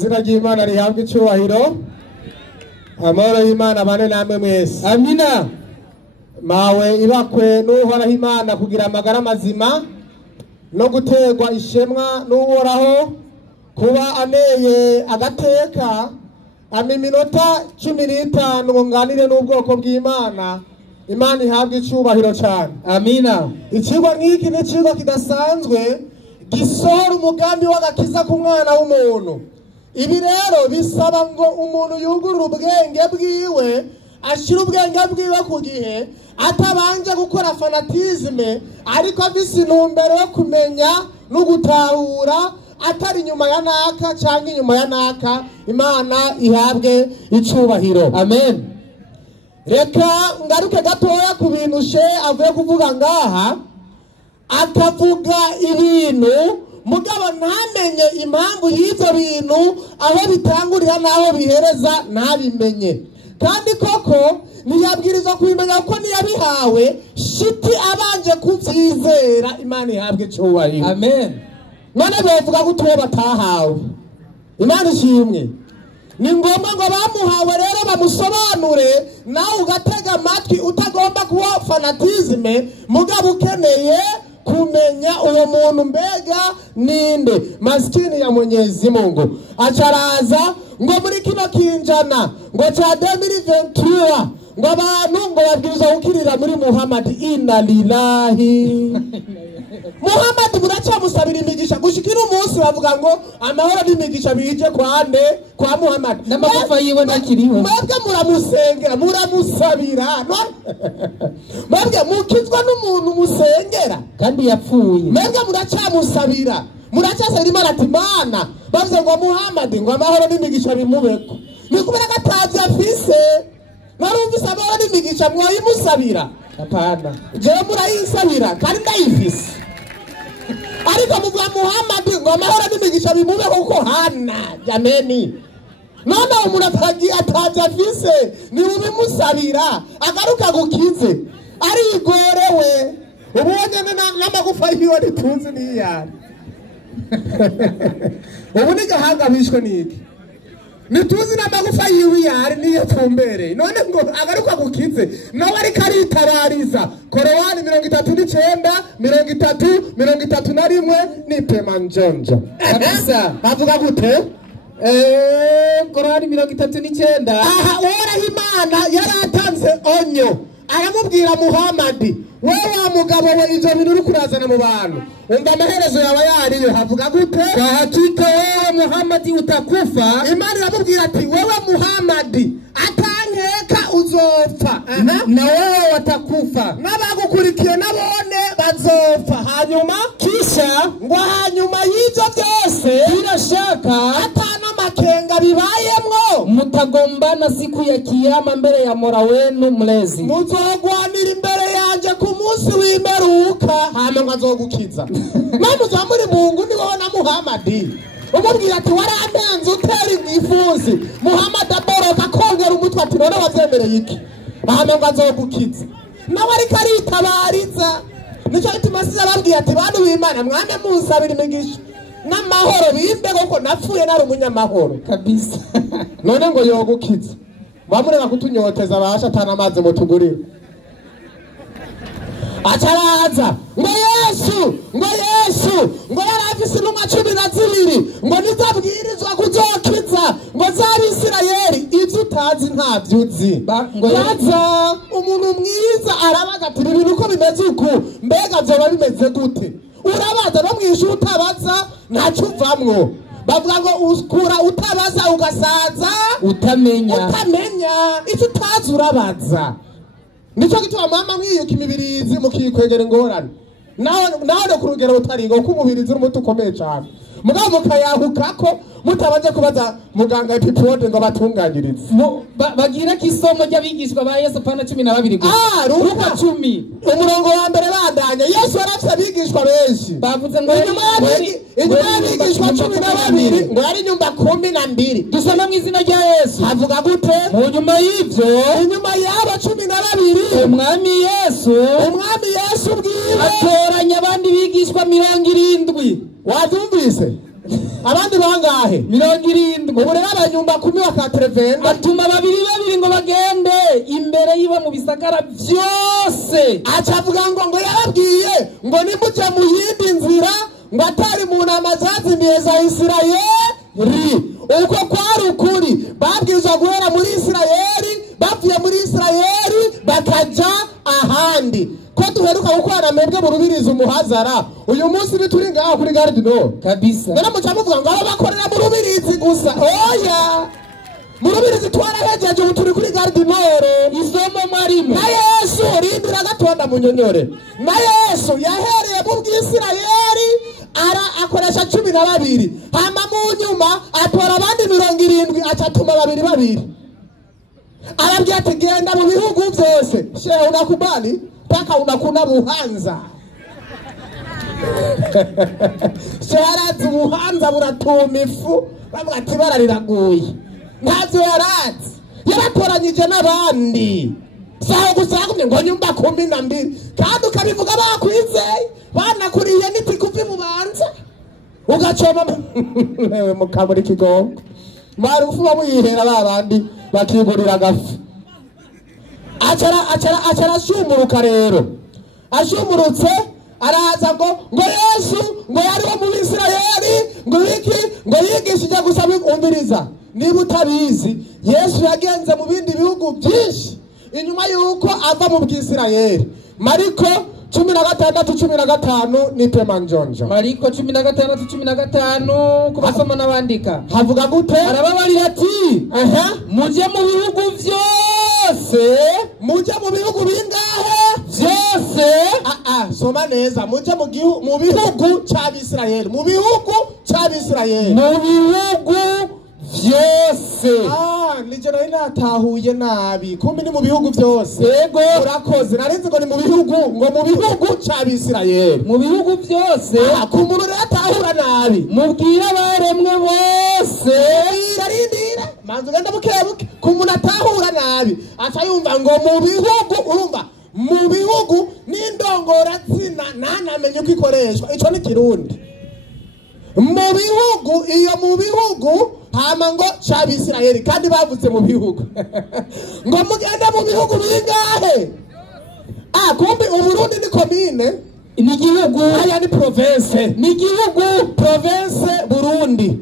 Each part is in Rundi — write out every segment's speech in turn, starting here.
izina ry'Imana rihabwe icyubahiro. Amahoro y'Imana bane namwe mwese. Amina. Mawe ibakwe n'uhoraho Imana kugira amagara mazima no gutegwa ishemwa n'uhoraho kuba aneye agateka iminota 15 ngo nganire n'ubwoko bw'Imana. Imana ihabwe icyubahiro cyane. Amina. Ikigo nk'iki ni ikigo kidasanzwe gisohora umugambi w'agakiza ku mwana w'umuntu. Ibi rero bisaba ngo umuntu yugurura ubwenge bwiwe, ashira ubwenge bwiwe ku gihe, atabanje gukora fanatisme, ariko afise intumbero yo kumenya no gutahura atari inyuma ya naka cyangwa inyuma ya naka. Imana ihabwe icyubahiro. Amen. Reka ngaruke gatoya ku bintu she avuye kuvuga ngaha, akavuga ibintu mugabo ntamenye impamvu y'ibyo bintu aho bitangurira n'aho bihereza ntabimenye. Kandi koko ntiyabwirizwa kubimenya kuko ntiyabihawe shiti abanje kubyizera. Imana ihabwe icyubahiro. Amen. None bavuga ko tuwe batahawe. Imana ishimwe. Ni ngombwa ngo bamuhawe rero bamusobanure, nawe ugatega amatwi utagomba kuba fanatisme, mugabo ukeneye kumenya uwo muntu mbega ninde. Maskini ya Mwenyezi Mungu acharaza ngo muri kino kinjana ngo cha 2023 ngo abantu ngo babwiza gukirira muri Muhammad. Inna lillahi. Muhammad buracamusabira imigisha gushikira umunsi bavuga ngo amahoro n'imigisha bije kwande kwa Muhammad. N'amagufa yiwe nakiriho. Mwebwe muramusengera muramusabira. Mwebwe mukizwa n'umuntu musengera kandi yapfuye. Mwebwe muracamusabira muracasabira Imana ati Mana bavuze ngo Muhammad ngo amahoro n'imigisha bimubeko. Ni kubera gatazi afise narumvise amahoro n'imigisha mwayimusabira. Apana je murayisabira kandi ndayifise, ariko muvuga Muhammad ngo amahoro n'imigisha bimubeko kuko hana jameni. None umuntu atazi afise ni ubimusabira agaruka gukize arigorewe. Ubonye n'amagufa yiwe ntitunzi niyana. Ubu ni gahanga bishwe niki nituzi n'amagufa yiwe yari niyo tumbere. None ngo agaruka gukize nawe ariko aritarariza Korowani 39 31 ni pema njonjo kabisa. Bavuga gute? Korowani 39. Aha ora Imana yaratanze onyo aramubwira Muhammad, wewe mugabo we ivyo bintu uri kurazana mu bantu umva amaherezo yawe yariyo. Havuga gute? Kwa hakika wewe Muhammad utakufa. Imana iramubwira ati wewe Muhammad atankeka uzopfa. Na wewe watakufa, n'abagukurikiye nabone bazopfa. Hanyuma kisha ngo hanyuma y'ivyo byose birashaka atana makenga bibayemwo mutagombana siku ya kiyama mbele ya Mola wenu mlezi. Muzogwanira imbere yanje ku munsi w'imperuka hama ngazogukiza. Mama uzamuri Mungu ni wowe na Muhammad. Umubwira ati warandenze utera igifuzi. Muhammad aboroka kongera umutwe ati none wazembereye iki? Hama ngazogukiza. Nawe ariko aritabariza. Nico gituma siza babwiye ati bantu b'Imana mwame munsabira imigisha n'amahoro bimbe kuko napfuye nari umunyamahoro kabisa. None ngo yogukiza bamureka kutunyoteza basha atana amazi mutugurira. Acharaza ngo Yesu ngo yarafise intumwa 12 ngo nizabwirizwa kuzokiza ngo z'Abisirayeli ivyo utazi ntavyuzi. Baza umuntu mwiza arabaza ati ibintu uko bimeze uku mbega byoba bimeze gute? Urabaza no mwishu utabaza ntacyo uvamwo. Bavuga ngo ukura utabaza ugasaza utamenya icyo utazi urabaza. Nico gituma mama mwiyuka imibirizi mukikwegera ingorane naho ku rugero utarigo uko umubirizi n'umuti ukomeye cyane mugabo mukayahukako mutabanje kubaza muganga epipode ngo batunganyirize. Bagira kisomo ry'abigishwa ba Yesu pana 12 gusa. Ruka 10 umurongo wa mbere bandanya Yesu yarafite abigishwa benshi bavuze ngo inyuma y'abigishwa 12 ngo yari nyumba 12. Dusoma mu izina rya Yesu. Havuga gute? Mu nyuma y'ivyo inyuma y'aba 12 umwami Yesu bwiwe atoranya abandi bigishwa 70. Watumvise? abandi bangahe 70. ubu rero abanyumba 10 bakaterevenda atuma babiri ngo bagende imbere yiwe mu bisagara byose. acavuga ngo yarabwiye ngo nimuje mu yindi nzira ngo atari mu nama zazimiye za Isirayeli. uko kwari ukuri babwirizwa guhera muri Isirayeli, bavuye muri Isirayeli bakaja ahandi. ko duheruka gukorana mwebwe mu rubirizi umuhazara uyu munsi bituri ngaho kuri Garde Nord kabisa. none muca muvuga ngo abo bakorera mu rubirizi gusa. oya, mu rubirizi twarahejeje ubu turi kuri Garde Nord. isomo marimo na Yesu rindira gatonda munyonyore. na Yesu yahereye mu bw'Isirayeli akoresha 12, hama mu nyuma atora abandi 70 acatuma 2 arabwira ati genda mu bihugu byose. shehe unakubali mpaka unakuna Buhanza. shehe arazi Buhanza buratuma ifu bamwe ati barariraguye ntavyo yarazi. yaratoranyije n'abandi saho gusagumye ngo nyumba 12 kandi ukabivuga bakwizeye banakuriye niti kuvi mu banza ugacoma ewe mukaburi kigongo mari ufuba muyihera babandi bakigurira gafu. acara ashumuruka rero. ashumurutse araza ngo Yesu ngo yari mu Isirayeli ngo iki ngo yigishije gusaba umviriza. niba utabizi Yesu yagenze mu bindi bihugu byinshi inyuma yuko ava mu bw'Isirayeli. Mariko 16:15 ni temanjonjo. Mariko 16:15 kubasoma n'abandika havuga gute? arababarira ati muje mu bihugu byose. muje mu bihugu bingahe? byose. soma neza. muje mu bihugu cy'Abisirayeli. mu bihugu cy'Abisirayeli. mu bihugu byose. nije nari natahuye nabi. kumbe ni mu bihugu byose. yego urakoze. narinzi ngo ni mu bihugu cy'Abisirayeli. mu bihugu byose. kumuntu natahura nabi mubwira abaremwe bose. rindira manzu genda bukebuke. kumuntu atahura nabi aca yumva ngo mu bihugu. urumva mu bihugu n'indongora zina ntanamenye uko ikoreshwa. ico ni Kirundi. mu bihugu iyo mu bihugu hama ngo cy'Abisirayeli kandi bavuze mu bihugu ngo mugende mu bihugu bingahe? kumbe uburundi ni komine ni igihugu. aya ni province. ni igihugu. province Burundi.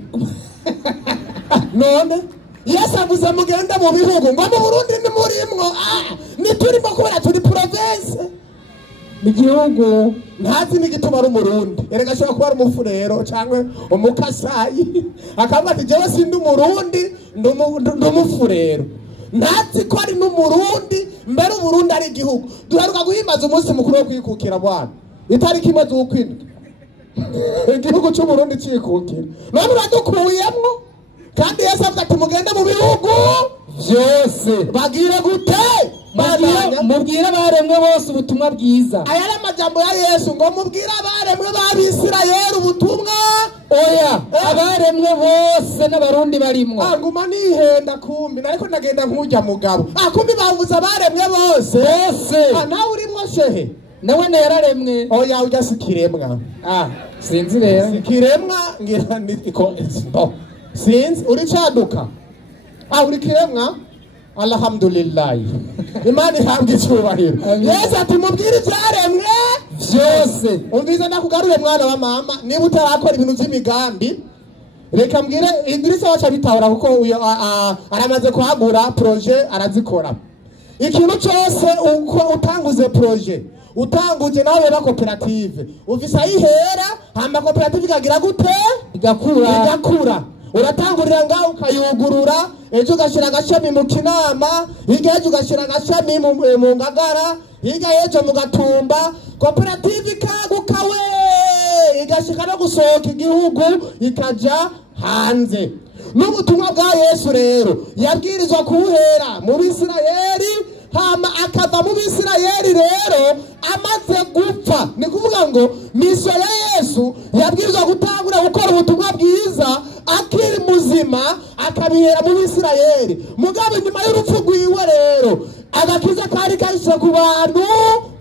none Yesu avuze mugende mu bihugu ngo mu Burundi ni murimwo. ni turimo kubera turi province. ni igihugu. ntazi n'igituma ari umurundi. erega ashobora kuba ari umufurero cyangwa umukasayi akavuga ati jewe sindi umurundi ndumufurero. ntazi ko ari n'umurundi. mbere uburundi ari igihugu. duheruka guhimbaza umunsi mukuru wo kwikukira bwana itariki 1 z'ukwindwi igihugu cy'uburundi cyikukira. none uradukuyemwo kandi Yesu avuga ati mugende mu bihugu byose. bagire gute? mubwira abaremwe bose ubutumwa bwiza. aya ari amajambo ya Yesu ngo mubwire abaremwe b'Abisirayeli ubutumwa. oya abaremwe bose n'abarundi barimwo. nguma nihenda kumbi nariko ndagenda nk'ujya mugabo. kumbi bavuze abaremwe bose. nawe urimwo shehe? nawe yararemwe. oya ujya sikiremwa. sinzi rero. sikiremwa ngira niko sinzi uri caduka. uri kiremwa. alhamdulillah. imana ihabwa icyubahiro. Yesu ati mubwire ibyaremwe byose. umvize ndakugaruye mwana wa mama niba utarakora ibintu by'imigambi reka mbwire Idrisa wacha bitahura kuko aramaze kuhagura projet arazikora. ikintu cyose uko utanguze projet utanguje nawe ba koperative uvisa ihera hamba koperative ikagira gute? igakura. uratangurira ngaho ukayugurura ejo ugashira agashami mu Kinama hirya ejo ugashira agashami mu Ngagara hirya ejo mu Gatumba. koperative ikaguka we igashika no gusohoka igihugu ikaja hanze. n'ubutumwa bwa Yesu rero yabwirizwa kubuhera mu Bisirayeli hama akava mu Bisirayeli rero amaze gupfa. ni kuvuga ngo misiyo ya Yesu yabwirizwa gutangura gukora ubutumwa bwiza akiri muzima akabihera mu Bisirayeli. mugabe nyuma y'urupfu rwiwe rero agakiza kari yashitse ku bantu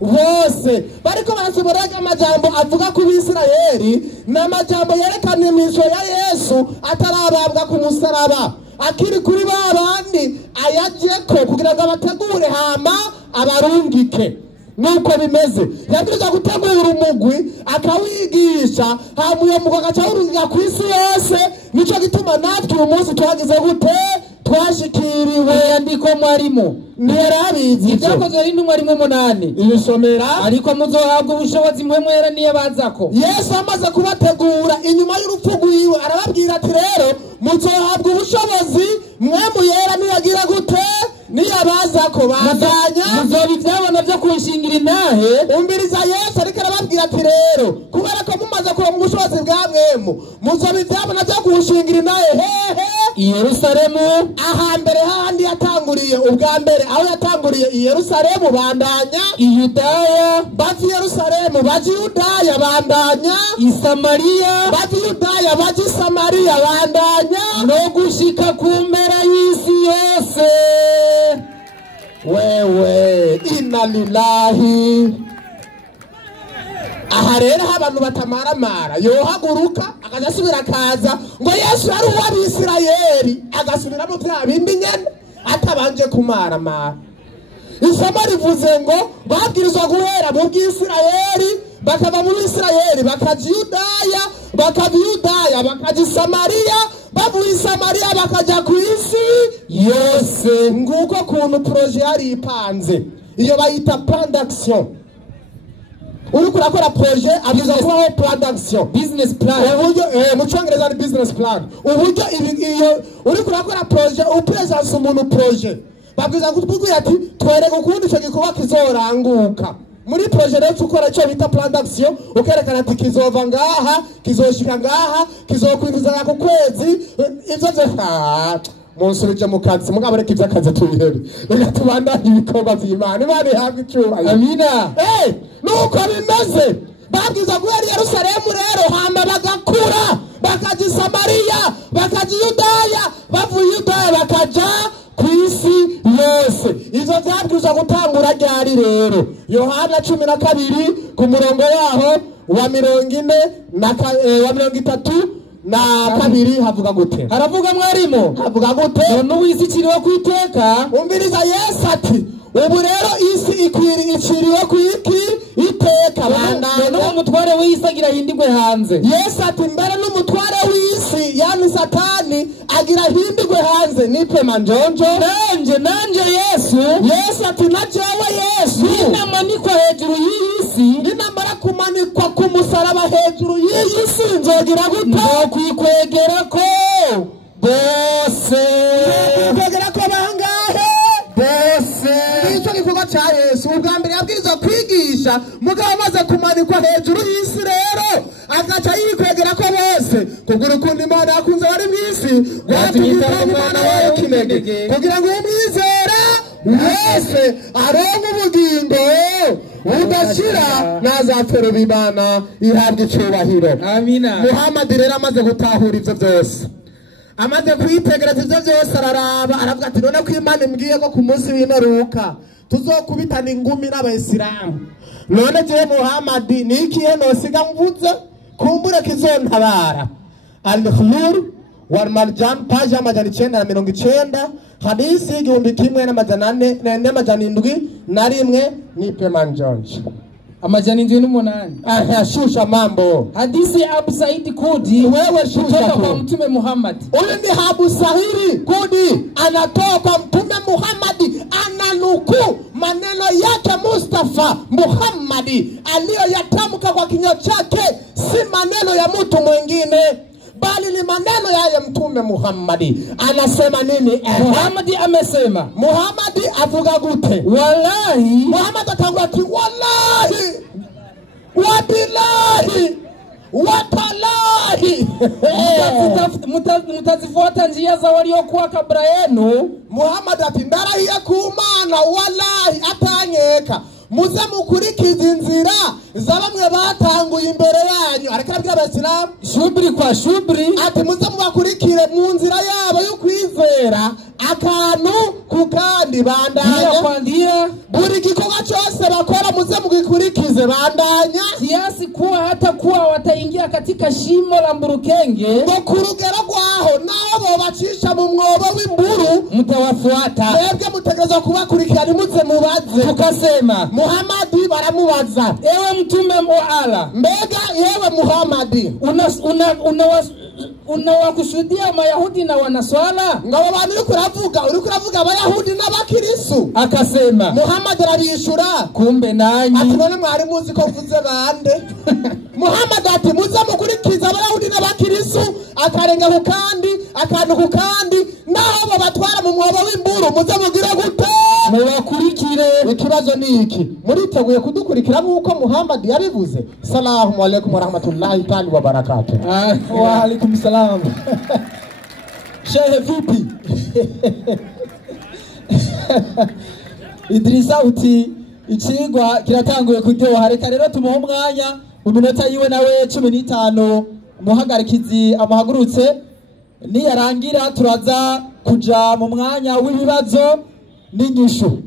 bose. Bariko barasohora amajambo avuga ku Bisirayeli n'amajambo yerekana imico ya Yesu atarabambwa ku musaraba, akiri kuri babandi ayajeko kugira ngo abategure hama abarungike. Nuko bimeze yabwirizwa gutegura umugwi akawigisha hama uyo mugwi agacawurungika ku isi yose. Nico gituma natwe uyu munsi twagize gute twashikiriwe yandiko mwarimo ntiyarabizi ibyakozwe n'intumwa rimwe 8 ibisomera ariko muzohabwa ubushobozi mwe mwera niye bazako. Yesu amaze kubategura inyuma y'urupfu rwiwe arababwira ati rero muzohabwa ubushobozi mwe muyera niyagira gute niyabazako bazanya muzoba ivyabona vyo kunshingira intahe. Umbiriza Yesu ariko arababwira ati rero kubera ko mumaze kuronka ubushobozi bwa mwemu muzoba ivyabona vyo kunshingira intahe hehe i Yerusalemu. Ahambere handi yatanguriye ubwa mbere aho yatanguriye i Yerusalemu bandanya i Yudaya, bazi Yerusalemu bazi Yudaya bandanya i Samariya, bazi Yudaya bazi Samariya bandanya no gushika ku mpera y'isi yose. Wewe inna lillahi. Aha rero abantu batamaramara yohaguruka akajasubira kaza ngo Yesu ari uw'Abisirayeli agasubiramo bya bindi nyene atabanje kumaramara. Isomo rivuze ngo babwirizwa guhera mu Bwisirayeli bakava mu Bisirayeli bakaja Yudaya, bakava Yudaya bakaja Samariya, bavuye Samariya bakaja ku isi yose. Nguko kuntu projet yari ipanze, iyo bayita plan d'action. Uri kurakora projet abiza kubaho plan d'action, business plan. Uburyo mu Cyongereza ni business plan. Uburyo iyo uri kurakora projet upresence umuntu projet babwiza kutubwira ati twereke ukundi ico gikorwa kizoranguka. Muri projet rero ukora cyo bita plan d'action ukerekana ati kizova ngaha kizoshika ngaha kizokwinjiza ku kwezi ivyo munsubije mu kazi mugabo reka ivy'akazi tubihebe reka tubandanye ibikorwa vy'Imana. Imana ihabwe icyubahiro. Amina. Nuko bimeze babwiza guhera i Yerusalemu rero hamba bagakura bakaja i Samariya bakaja i Yudaya, bavuye Yudaya bakaja ku isi yose. Ivyo vyabwiza gutangura ryari rero Yohana 12 ku murongo yaho wa 32 havuga gute? Haravuga mwarimo havuga gute? None uw'isi ikiriwe kwiteka. Umbiriza Yesu ati ubu rero isi iciriwe kwiki iteka bandana. None umutware w'isi agira hindigwe hanze. Yesu ati mbere n'umutware w'isi yani Satani agira hindigwe hanze nipe manjonjo nanje Yesu ati najewe Yesu ninamanikwa hejuru y'isi, ninamara kumanikwa ku musaraba hejuru y'isi nzogira gute? Nzokwikwegera ko bose. Nzokwegera ko bangahe? Bose. Nicyo gikorwa cya Yesu. Ubwa mbere yabwirizwa kwigisha mugabo amaze kumanikwa hejuru y'isi rero agaca yikwegera ko bose kugira ukuntu Imana yakunze bari mw'isi rwatumye umwana wayo kinege kugira ngo umwizera wese aronke ubugingo udashira nazapfera b'Imana ihabwe icyubahiro. Amina. Muhammad rero amaze gutahura ivyo byose amaze kwitegereza ivyo byose araraba aravuga ati none ko Imana imbwiye ko ku munsi w'imperuka tuzokubitana ingumi n'Abayisilamu, none jewe Muhammad nikiye nosiga mvuze kumbure kizontabara. Al-Khulur wal Marjan page 990 hadisi 1471 nipe manjonje amajani 8 shusha mambo. Hadisi Abu Said Kudi wewe shusha kwa Mtume Muhammad. Ule ni Abu Said Kudi anatoka kwa Mtume Muhammad, ananuku maneno yake Mustafa Muhammad aliyoyatamka kwa kinywa chake, si maneno ya mtu mwingine bali ni maneno ya Mtume Muhammad. Anasema nini? Muhammad amesema. Muhammad avuga gute? Wallahi. Muhammad atangwa ati wallahi wabillahi watalahi mutazifuata njia za waliokuwa kabla yenu. Muhammad ati ndarahiye ku Mana wallahi atanyeka muze mukurikiza inzira za bamwe batanguye imbere yanyu. Arakabwira Abasilamu shubri kwa shubri ati muze mubakurikire mu nzira yabo yo kwizera akantu ku ku kandi bandanya kwandia buri gikorwa cyose bakora muze mugikurikize bandanya kiasi kuwa hata kuwa wataingia katika shimo la mburukenge ngo ku rugero rwaho nabo bacisha mu mwobo w'imburu mtawafuata mwebwe mutegereza kubakurikirana muze mubaze tukasema Muhamadi baramubaza ewe mtume wa Allah mbega yewe Muhamadi unawakusudia Mayahudi na Wanaswala ngo abo bantu uri kuravuga Abayahudi n'Abakristo akasema Muhamadi arabishura kumbe nanyi ati none mwari muzi ko mvuze bande Muhamadi ati muze mukurikiza Abayahudi n'Abakristo akarenga ku kandi akantu ku kandi naho batwara mu mwobo w'imburu muze mugire gute mubakurikire ikibazo ni iki muriteguye kudukurikira nk'uko Muhamadi yabivuze salamu alaykum wa rahmatullahi ta'ala wa barakatuh wa alaikum salam shehe vipi Idrisa uti ikigwa kiratanguye kuryoha reka rero tumuha umwanya mu minota yiwe nawe 15 umuhagarikizi amahagurutse niyarangira turaza kuja mu mwanya w'ibibazo n'inyishu